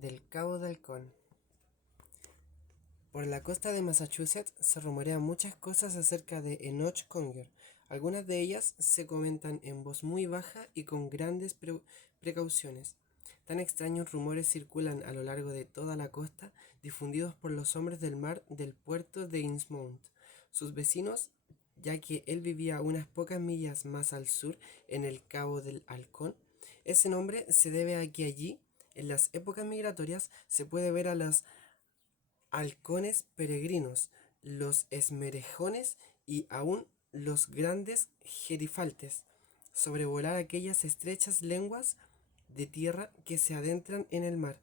del Cabo de Halcón. Por la costa de Massachusetts se rumorean muchas cosas acerca de Enoch Conger. Algunas de ellas se comentan en voz muy baja y con grandes precauciones. Tan extraños rumores circulan a lo largo de toda la costa, difundidos por los hombres del mar del puerto de Innsmouth, sus vecinos, ya que él vivía unas pocas millas más al sur, en el Cabo del Halcón. Ese nombre se debe a que allí, en las épocas migratorias, se puede ver a los halcones peregrinos, los esmerejones y aún los grandes gerifaltes sobrevolar aquellas estrechas lenguas de tierra que se adentran en el mar.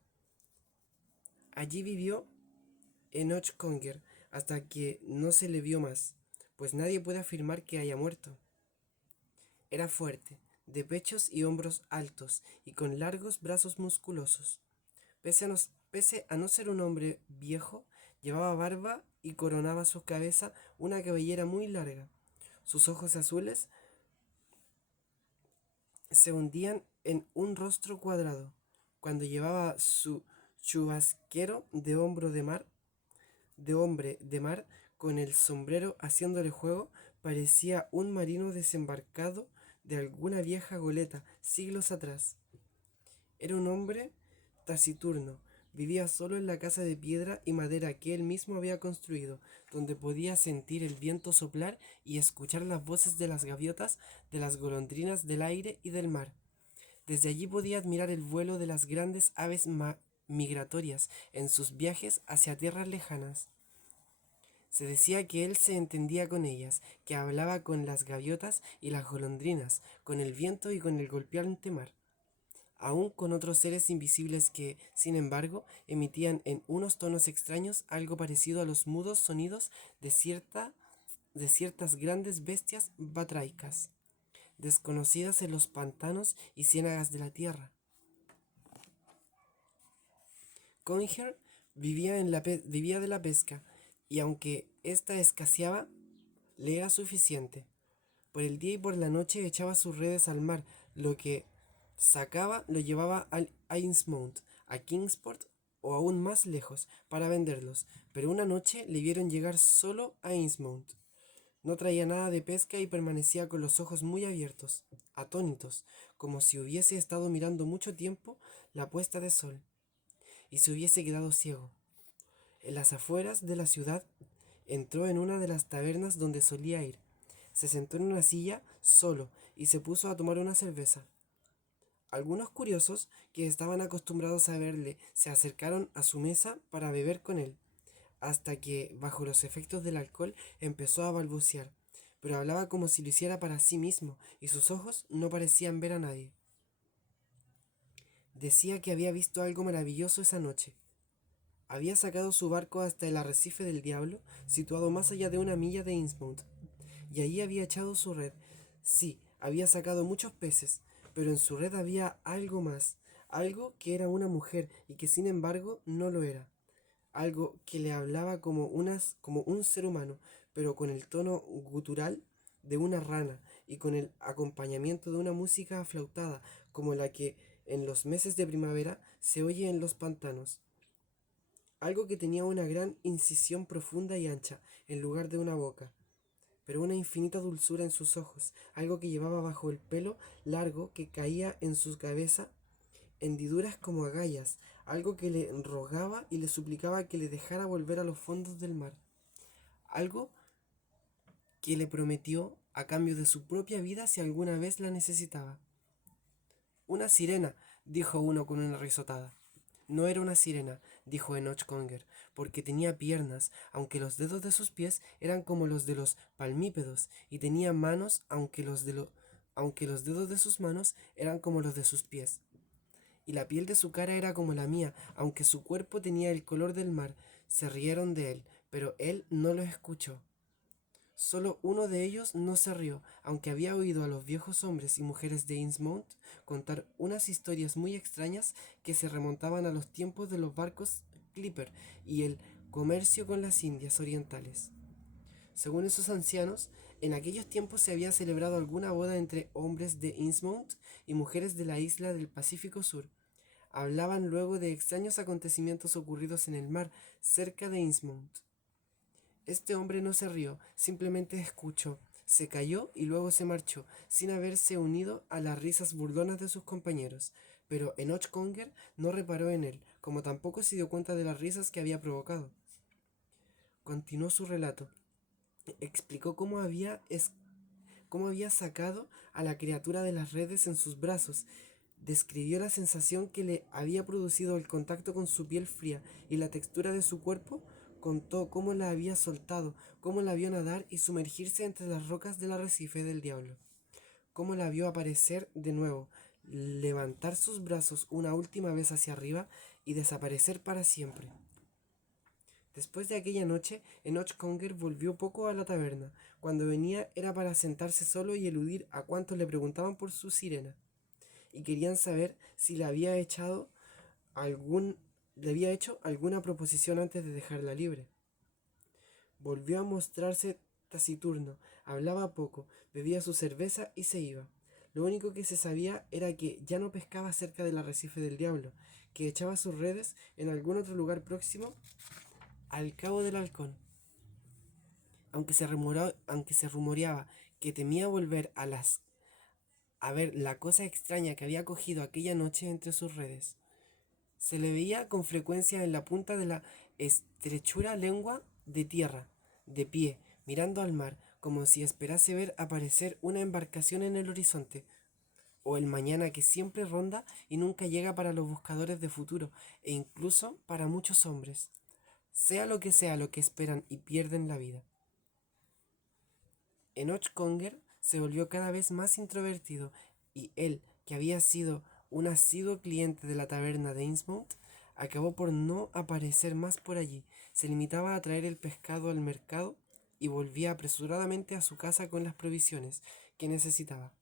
Allí vivió Enoch Conger hasta que no se le vio más, pues nadie puede afirmar que haya muerto. Era fuerte, de pechos y hombros altos y con largos brazos musculosos. Pese a no ser un hombre viejo, llevaba barba y coronaba su cabeza una cabellera muy larga. Sus ojos azules se hundían en un rostro cuadrado. Cuando llevaba su chubasquero de hombre de mar, con el sombrero haciéndole juego, parecía un marino desembarcado de alguna vieja goleta siglos atrás. Era un hombre taciturno. Vivía solo en la casa de piedra y madera que él mismo había construido, donde podía sentir el viento soplar y escuchar las voces de las gaviotas, de las golondrinas del aire y del mar. Desde allí podía admirar el vuelo de las grandes aves migratorias en sus viajes hacia tierras lejanas. Se decía que él se entendía con ellas, que hablaba con las gaviotas y las golondrinas, con el viento y con el golpeante mar, aún con otros seres invisibles que, sin embargo, emitían en unos tonos extraños algo parecido a los mudos sonidos de ciertas grandes bestias batraicas, desconocidas en los pantanos y ciénagas de la tierra. Conger vivía de la pesca, y aunque ésta escaseaba, le era suficiente. Por el día y por la noche echaba sus redes al mar, lo que sacaba lo llevaba a Innsmouth, a Kingsport o aún más lejos para venderlos, pero una noche le vieron llegar solo a Innsmouth. No traía nada de pesca y permanecía con los ojos muy abiertos, atónitos, como si hubiese estado mirando mucho tiempo la puesta de sol y se hubiese quedado ciego. En las afueras de la ciudad entró en una de las tabernas donde solía ir. Se sentó en una silla solo y se puso a tomar una cerveza. Algunos curiosos que estaban acostumbrados a verle se acercaron a su mesa para beber con él, hasta que, bajo los efectos del alcohol, empezó a balbucear, pero hablaba como si lo hiciera para sí mismo, y sus ojos no parecían ver a nadie. Decía que había visto algo maravilloso esa noche. Había sacado su barco hasta el arrecife del Diablo, situado más allá de una milla de Innsmouth, y allí había echado su red. Sí, había sacado muchos peces, pero en su red había algo más, algo que era una mujer y que sin embargo no lo era, algo que le hablaba como un ser humano, pero con el tono gutural de una rana y con el acompañamiento de una música aflautada como la que en los meses de primavera se oye en los pantanos. Algo que tenía una gran incisión profunda y ancha en lugar de una boca, pero una infinita dulzura en sus ojos, algo que llevaba bajo el pelo largo que caía en su cabeza, hendiduras como agallas, algo que le rogaba y le suplicaba que le dejara volver a los fondos del mar, algo que le prometió a cambio de su propia vida si alguna vez la necesitaba. Una sirena, dijo uno con una risotada. No era una sirena, dijo Enoch Conger, porque tenía piernas, aunque los dedos de sus pies eran como los de los palmípedos, y tenía manos, aunque los dedos de sus manos eran como los de sus pies. Y la piel de su cara era como la mía, aunque su cuerpo tenía el color del mar. Se rieron de él, pero él no los escuchó. Solo uno de ellos no se rió, aunque había oído a los viejos hombres y mujeres de Innsmouth contar unas historias muy extrañas que se remontaban a los tiempos de los barcos Clipper y el comercio con las Indias orientales. Según esos ancianos, en aquellos tiempos se había celebrado alguna boda entre hombres de Innsmouth y mujeres de la isla del Pacífico Sur. Hablaban luego de extraños acontecimientos ocurridos en el mar, cerca de Innsmouth. Este hombre no se rió, simplemente escuchó, se calló y luego se marchó, sin haberse unido a las risas burlonas de sus compañeros. Pero Enoch Conger no reparó en él, como tampoco se dio cuenta de las risas que había provocado. Continuó su relato. Explicó cómo había sacado a la criatura de las redes en sus brazos. Describió la sensación que le había producido el contacto con su piel fría y la textura de su cuerpo. Contó cómo la había soltado, cómo la vio nadar y sumergirse entre las rocas del arrecife del diablo, cómo la vio aparecer de nuevo, levantar sus brazos una última vez hacia arriba y desaparecer para siempre. Después de aquella noche, Enoch Conger volvió poco a la taberna. Cuando venía era para sentarse solo y eludir a cuantos le preguntaban por su sirena, y querían saber si le había hecho alguna proposición antes de dejarla libre. Volvió a mostrarse taciturno, hablaba poco, bebía su cerveza y se iba. Lo único que se sabía era que ya no pescaba cerca del arrecife del diablo, que echaba sus redes en algún otro lugar próximo al cabo del halcón. Aunque se rumoreaba que temía volver a ver la cosa extraña que había cogido aquella noche entre sus redes. Se le veía con frecuencia en la punta de la estrechura lengua de tierra, de pie, mirando al mar, como si esperase ver aparecer una embarcación en el horizonte, o el mañana que siempre ronda y nunca llega para los buscadores de futuro, e incluso para muchos hombres, sea lo que esperan y pierden la vida. Enoch Conger se volvió cada vez más introvertido, y él, que había sido un asiduo cliente de la taberna de Innsmouth, acabó por no aparecer más por allí. Se limitaba a traer el pescado al mercado y volvía apresuradamente a su casa con las provisiones que necesitaba.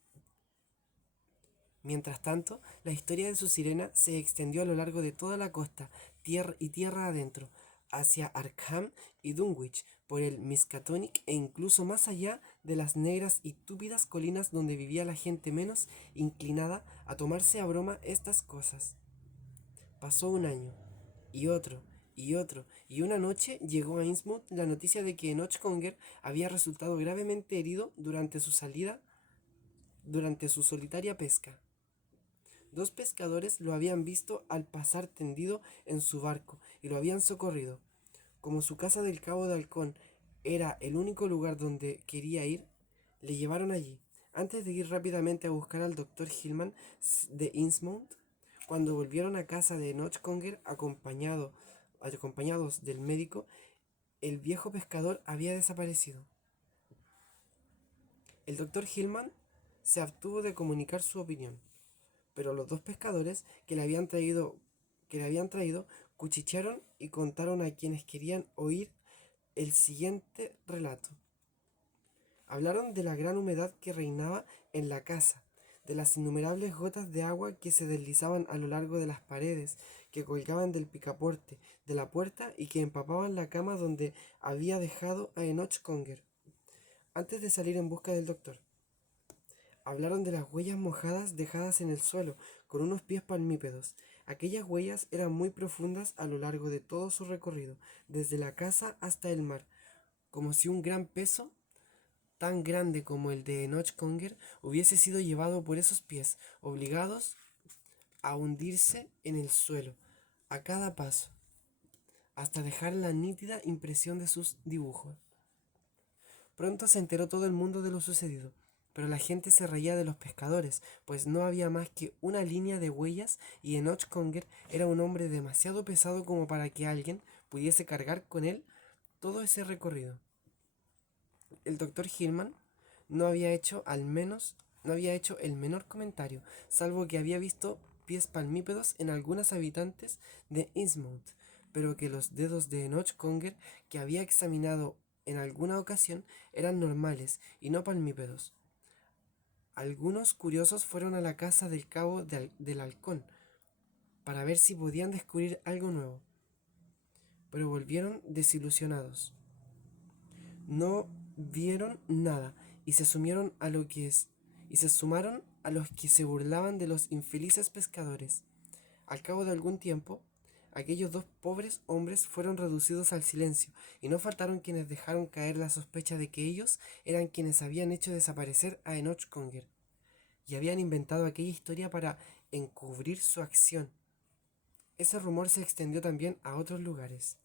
Mientras tanto, la historia de su sirena se extendió a lo largo de toda la costa, tierra adentro, hacia Arkham y Dunwich, por el Miskatonic e incluso más allá de las negras y túpidas colinas donde vivía la gente menos inclinada a tomarse a broma estas cosas. Pasó un año, y otro, y una noche llegó a Innsmouth la noticia de que Enoch Conger había resultado gravemente herido durante su solitaria pesca. 2 pescadores lo habían visto al pasar tendido en su barco y lo habían socorrido. Como su casa del Cabo de Halcón era el único lugar donde quería ir, le llevaron allí. Antes de ir rápidamente a buscar al doctor Hillman de Innsmouth, cuando volvieron a casa de Enoch Conger acompañados del médico, el viejo pescador había desaparecido. El doctor Hillman se abstuvo de comunicar su opinión, pero los 2 pescadores que le habían traído cuchichearon y contaron a quienes querían oír el siguiente relato. Hablaron de la gran humedad que reinaba en la casa, de las innumerables gotas de agua que se deslizaban a lo largo de las paredes, que colgaban del picaporte de la puerta y que empapaban la cama donde había dejado a Enoch Conger antes de salir en busca del doctor. Hablaron de las huellas mojadas dejadas en el suelo, con unos pies palmípedos. Aquellas huellas eran muy profundas a lo largo de todo su recorrido, desde la casa hasta el mar, como si un gran peso, tan grande como el de Enoch Conger, hubiese sido llevado por esos pies, obligados a hundirse en el suelo, a cada paso, hasta dejar la nítida impresión de sus dibujos. Pronto se enteró todo el mundo de lo sucedido, pero la gente se reía de los pescadores, pues no había más que una línea de huellas y Enoch Conger era un hombre demasiado pesado como para que alguien pudiese cargar con él todo ese recorrido. El doctor Hillman no había hecho el menor comentario, salvo que había visto pies palmípedos en algunas habitantes de Innsmouth, pero que los dedos de Enoch Conger, que había examinado en alguna ocasión, eran normales y no palmípedos. Algunos curiosos fueron a la casa del Cabo del Halcón para ver si podían descubrir algo nuevo, pero volvieron desilusionados. No vieron nada y se sumaron a los que se burlaban de los infelices pescadores. Al cabo de algún tiempo, aquellos dos pobres hombres fueron reducidos al silencio, y no faltaron quienes dejaron caer la sospecha de que ellos eran quienes habían hecho desaparecer a Enoch Conger, y habían inventado aquella historia para encubrir su acción. Ese rumor se extendió también a otros lugares.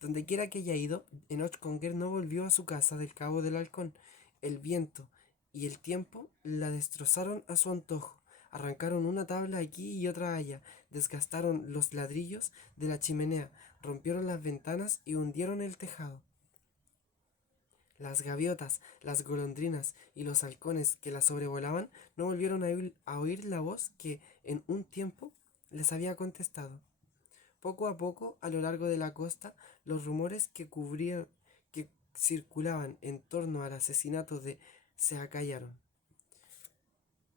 Dondequiera que haya ido, Enoch Conger no volvió a su casa del Cabo del Halcón. El viento y el tiempo la destrozaron a su antojo. Arrancaron una tabla aquí y otra allá, desgastaron los ladrillos de la chimenea, rompieron las ventanas y hundieron el tejado. Las gaviotas, las golondrinas y los halcones que la sobrevolaban no volvieron a oír la voz que en un tiempo les había contestado. Poco a poco, a lo largo de la costa, los rumores que circulaban en torno al asesinato se acallaron.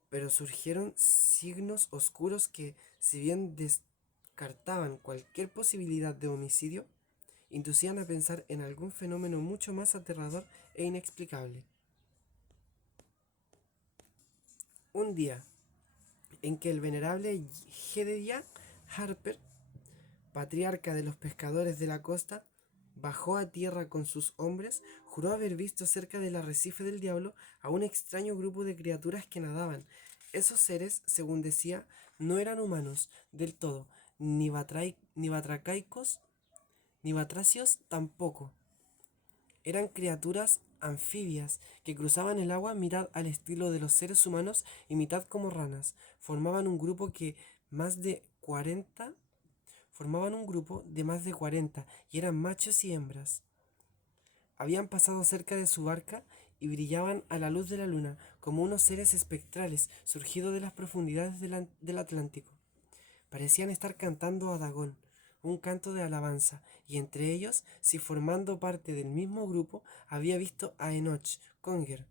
Pero surgieron signos oscuros que, si bien descartaban cualquier posibilidad de homicidio, inducían a pensar en algún fenómeno mucho más aterrador e inexplicable. Un día en que el venerable Jedediah Harper, patriarca de los pescadores de la costa, bajó a tierra con sus hombres, juró haber visto cerca del arrecife del diablo a un extraño grupo de criaturas que nadaban. Esos seres, según decía, no eran humanos del todo, ni batracaicos, ni batracios tampoco. Eran criaturas anfibias que cruzaban el agua mitad al estilo de los seres humanos y mitad como ranas. Formaban un grupo de más de 40 y eran machos y hembras. Habían pasado cerca de su barca y brillaban a la luz de la luna como unos seres espectrales surgidos de las profundidades del Atlántico. Parecían estar cantando a Dagón, un canto de alabanza, y entre ellos, si formando parte del mismo grupo, había visto a Enoch Conger,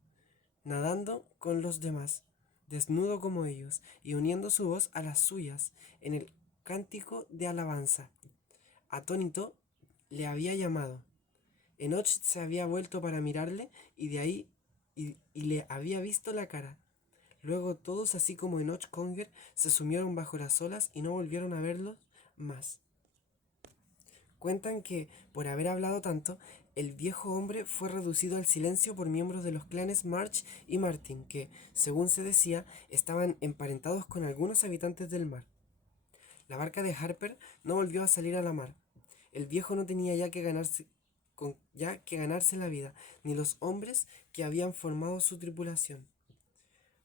nadando con los demás, desnudo como ellos, y uniendo su voz a las suyas en el cántico de alabanza. Atónito, le había llamado. Enoch se había vuelto para mirarle y le había visto la cara. Luego todos, así como Enoch Conger, se sumieron bajo las olas y no volvieron a verlos más. Cuentan que, por haber hablado tanto, el viejo hombre fue reducido al silencio por miembros de los clanes March y Martin, que, según se decía, estaban emparentados con algunos habitantes del mar. La barca de Harper no volvió a salir a la mar. El viejo no tenía ya que ganarse la vida, ni los hombres que habían formado su tripulación.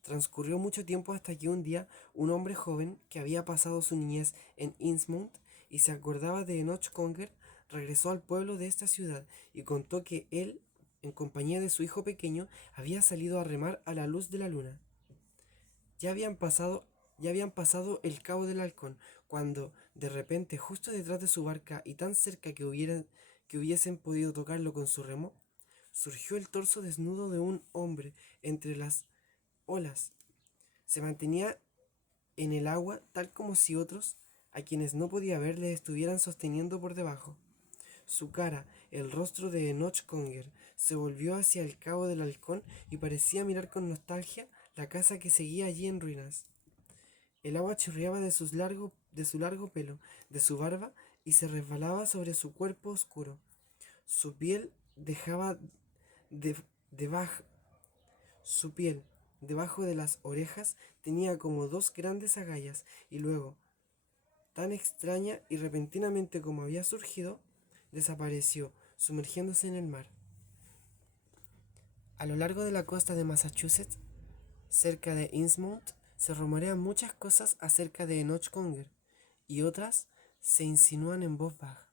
Transcurrió mucho tiempo hasta que un día un hombre joven que había pasado su niñez en Innsmouth y se acordaba de Enoch Conger regresó al pueblo de esta ciudad y contó que él, en compañía de su hijo pequeño, había salido a remar a la luz de la luna. Ya habían pasado el Cabo del Halcón, cuando, de repente, justo detrás de su barca y tan cerca que hubiesen podido tocarlo con su remo, surgió el torso desnudo de un hombre entre las olas. Se mantenía en el agua tal como si otros, a quienes no podía ver, le estuvieran sosteniendo por debajo. Su cara, el rostro de Enoch Conger, se volvió hacia el Cabo del Halcón y parecía mirar con nostalgia la casa que seguía allí en ruinas. El agua chorreaba de su largo pelo, de su barba, y se resbalaba sobre su cuerpo oscuro. Su piel dejaba de, debajo, su piel, debajo de las orejas, tenía como dos grandes agallas, y luego, tan extraña y repentinamente como había surgido, desapareció, sumergiéndose en el mar. A lo largo de la costa de Massachusetts, cerca de Innsmouth, se rumorean muchas cosas acerca de Enoch Conger, y otras se insinúan en voz baja.